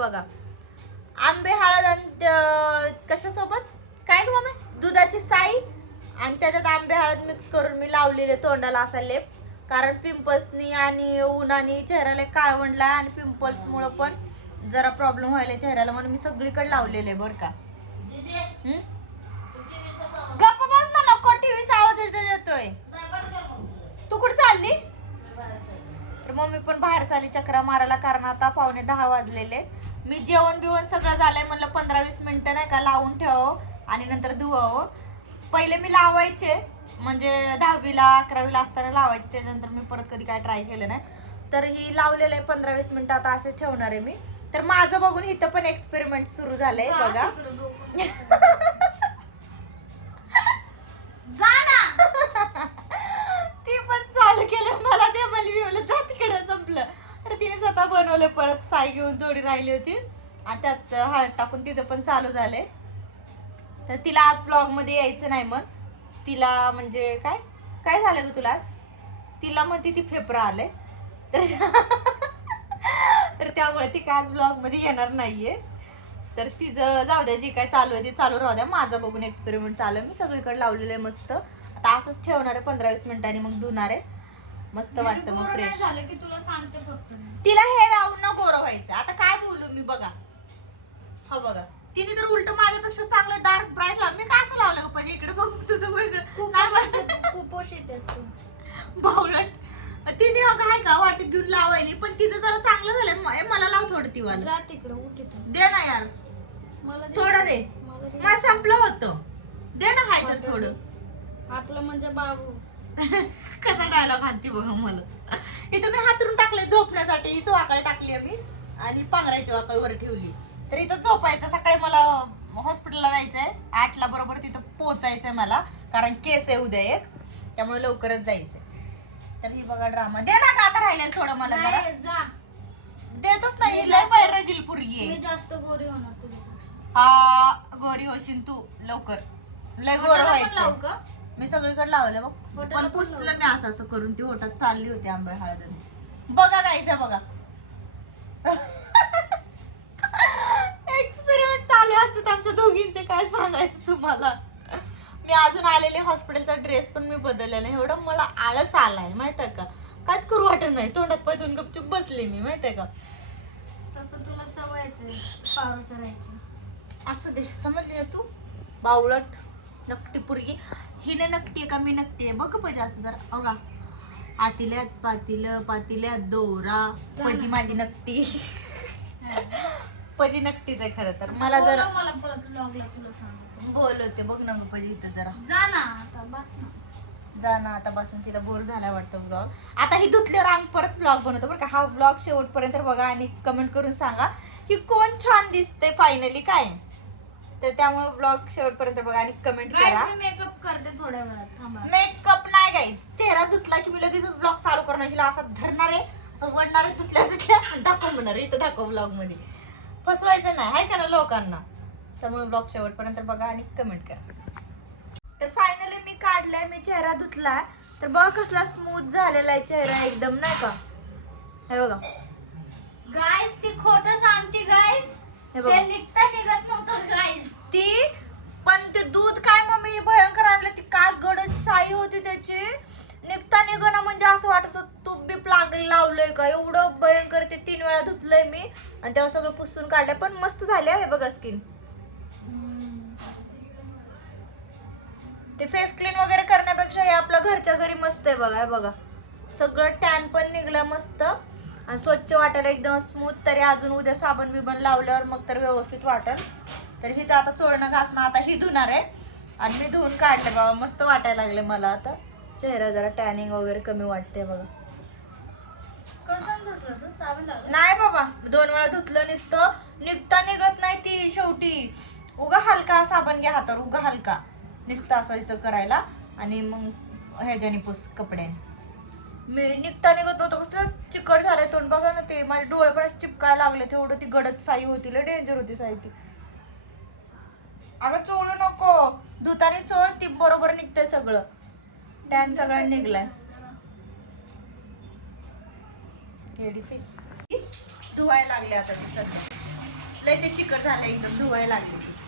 बघा. आंबे हळद आणि कशासोबत? काय ग मम्मी दुधाची साई आणि त्याच्यात आंबे हळद मिक्स करून मी लावलेले तोंडाला असा लेप. कारण पिंपल्सनी आणि उन्हाने चेहऱ्याला काळवंडला आणि पिंपल्समुळं पण जरा प्रॉब्लेम व्हायला चेहऱ्याला म्हणून मी सगळीकडे लावलेले बरं का? गप्प बस ना नको टीव्हीचा आवाज येतो येतोय. तू कुठे चालली? तर मम्मी पण बाहेर चालली चक्रा मारायला कारण आता पावणे दहा वाजलेले मी जेवण बिवण सगळं झालंय म्हणलं पंधरा वीस मिनिटं नाही का लावून ठेवावं आणि नंतर धुवावं पहिले मी लावायचे म्हणजे दहावीला अकरावीला असताना लावायचे त्याच्यानंतर मी परत कधी काय ट्राय केलं नाही. तर ही लावलेलं आहे पंधरा वीस मिनिटं आता असेच ठेवणार आहे मी. तर माझं बघून इथं पण एक्सपेरिमेंट सुरू झालंय बघा जा ना ती पण चालू केलं मला ते मला मी म्हणलं जा तिकडे संपलं तर तिने स्वतः बनवले परत साई घेऊन थोडी राहिली होती. आणि त्यात हळद टाकून तिचं पण चालू झालंय. तर तिला आज ब्लॉगमध्ये यायचं नाही मग तिला म्हणजे काय? काय झालं ग तुला आज? तिला मग ती फेफरा आले तर तर त्यामुळे ती काय आज ब्लॉगमध्ये येणार येणार नाहीये. तर तिचं जाऊ द्या जी काय चालू आहे ती चालू राहू द्या. माझं बघून एक्सपेरिमेंट चालू आहे. मी सगळीकडे लावलेलं आहे मस्त. आता असंच ठेवणार आहे पंधरा वीस मिनिटांनी मग धुणार आहे. मस्त वाटतं मग फ्रेश झालं की तुला सांगते फक्त. तिला हे लावून ना गोरं व्हायचं. आता काय बोलू मी बघा. हो बघा. तिने तर उलट माझ्यापेक्षा चांगलं डार्क ब्राईट लावलं. मी काय असं लावलं पाहिजे इकडे बघ तुझं वेगळं कुपोषित आहेस तू. बावलट तिने अगं आहे का वाटीत घेऊन लावायली पण तिचं जरा चांगलं झालं. मला लाव थोडं ती वाला जा तिकडे उठ दे ना यार. मला. थोडं दे. मला संपलं होतं. दे ना हाय तर थोडं. आपलं म्हणजे बाबू. कसा डायलॉग हाती बघा मला. इथं मी हातरून टाकले झोपण्यासाठी. इथं वाकळ टाकली आम्ही आणि पांघरायची वाकळ वर ठेवली. तर इथं झोपायचं सकाळी मला हॉस्पिटलला जायचंय. आठला बरोबर तिथं पोचायचंय मला. कारण केस आहे उद्या एक. त्यामुळे लवकरच जायचंय. तर ही बघा ड्रामा दे ना का आता राहिलेलं थोडं मला जरा. देतच नाही लय जास्त- बाहेर गेली पुरगी. जास्त गोरी होणार हा गोरी होशील तू लवकर. लय गोर व्हायचं. मी सगळीकडे लावलं बघ. पण पुसलं. मी असं असं करून ती होटात चालली होती आंबे हळद बघा गायचं बघा. एक्सपेरिमेंट चालू असतात आमच्या दोघींचे काय सांगायचं तुम्हाला? मी अजून आलेले हॉस्पिटलचा ड्रेस पण मी बदललेला. एवढं मला आळस आलाय माहीत आहे का? काच करू वाटत नाही. तोंडात पाय धुवून गपचूप बसले मी माहीत आहे का? तसं तुला सवयच आहे असं दे समजली ना तू? बावळट. नकटी पुरगी. हिने नकटी आहे का? मी नकटी आहे. बघ पाहिजे असं जरा. अगा आतिल्यात पातिलं पातिल्यात दोरा. पजी. माझी नकटी. पजी नकटीच आहे खरं तर. मला जरा मला परत ब्लॉगला तुला सांगते. बोलवते. बघ ना पजी इथं जरा. जा ना आता बस ना. जा ना आता बसून तिला बोर झाला वाटतं ब्लॉग आता ही धुतल्यावर आम्ही परत ब्लॉग बनवतो बरं का. हा ब्लॉग शेवटपर्यंत बघा आणि कमेंट करून सांगा की कोण छान दिसते फायनली काय? तर त्यामुळे ब्लॉग शेवटपर्यंत बघा आणि कमेंट करा. मी मेकअप करते थोड्या वेळात थांबा. मेकअप नाही गाईस चेहरा धुतला की मी लगेच ब्लॉग चालू करणार हिला असा धरणार आहे असं वडणार आहे धुतल्या धुतल्या दाखवणार आहे इथं दाखव ब्लॉगमध्ये. फसवायचं नाही हाय का ना लोकांना? त्यामुळे ब्लॉग शेवटपर्यंत बघा आणि कमेंट करा. तर फायनली मी काढलाय मी चेहरा धुतलाय. तर बघ कसला स्मूथ झालेला आहे चेहरा एकदम नाही का? हे बघा. गाईस ती खोटं सांगते गाईस हे ते बघा पण ते दूध काय मम्मी भयंकर आणलं? ती काय गडद साई होती त्याची. निघता निघणं म्हणजे असं वाटत तूप बीप लागली लावलंय का? एवढं भयंकर ते तीन वेळा धुतलंय मी. आणि तेव्हा सगळं पुसून काढलंय. पण मस्त झाले आहे बघा स्किन ते फेस क्लीन वगैरे करण्यापेक्षा हे आपलं घरच्या घरी मस्त आहे बघा हे बघा. सगळं टॅन पण निघलं मस्त. आणि स्वच्छ वाटायला एकदम स्मूथ तरी अजून उद्या साबण बिबण लावल्यावर मग तर व्यवस्थित वाटेल. तर हिचं आता चोळणं घासणं आता ही धुणार आहे. आणि मी धुवून काढले बाबा मस्त वाटायला लागले मला आता. चेहरा जरा टॅनिंग वगैरे कमी वाटते बघा. नाही बाबा दोन वेळा धुतलं नुसतं. निघता निघत नाही ती शेवटी. उगा हलका साबण घ्या हातावर उगा हलका. नुसतं असं असं करायला. आणि मग ह्याच्याने पुस कपड्याने. मी निघता निघत नव्हतं कसलं चिकट झालंय तोंड बघा ना ते माझे डोळे पण चिपकायला लागले. तेवढं ती गडद साई होती लय डेंजर होती साई ती. अगं चोळू नको. दुतारी चोळ ती बरोबर निघतंय सगळं. टॅन सगळं निघलाय. धुवायला लागले आता ती सध्या. लय ते चिकट झालं एकदम धुवायला लागले.